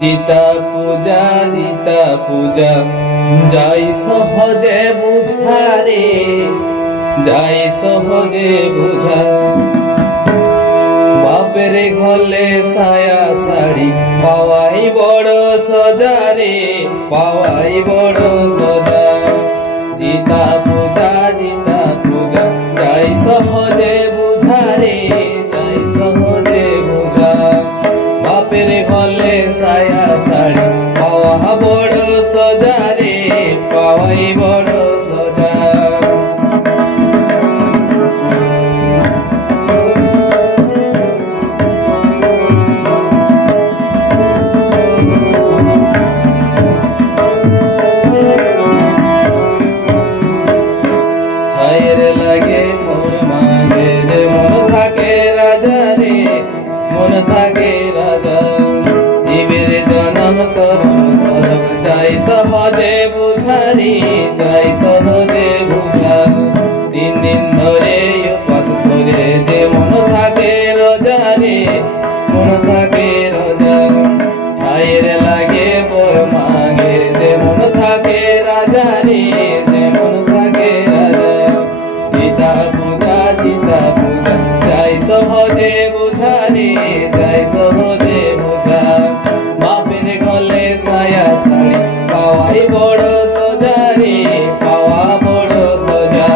জিতা পূজা জিতা পূজা। যাই সহজে বুঝারে, যাই সহজে বুঝা। বাপের ঘলে সায়া শাড়ি, পাওয়াই বড় সজারে পাওয়াই বড় সজা। জিতা সায়া শাড়ি পাওয়া বড় সোজা রে, পাওয়াই বড় সোজা। লাগে মোর মাঝে মন থাকে রাজা রে, মন থাকে রাজা নাম করম করম জয় সহজে বুঝারি জয় সহজে পাওয়াই বড় সোজা রে, পাওয়া বড় সোজা।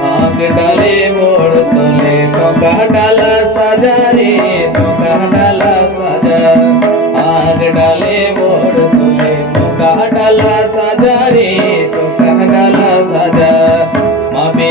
হাঁক ডালে বড় তোলে টকা ডালা সাজা রে টকা ডালা सद मपि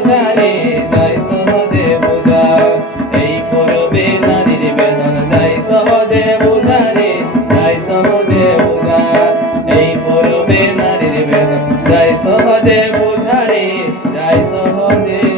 বুঝারে যায় সহজে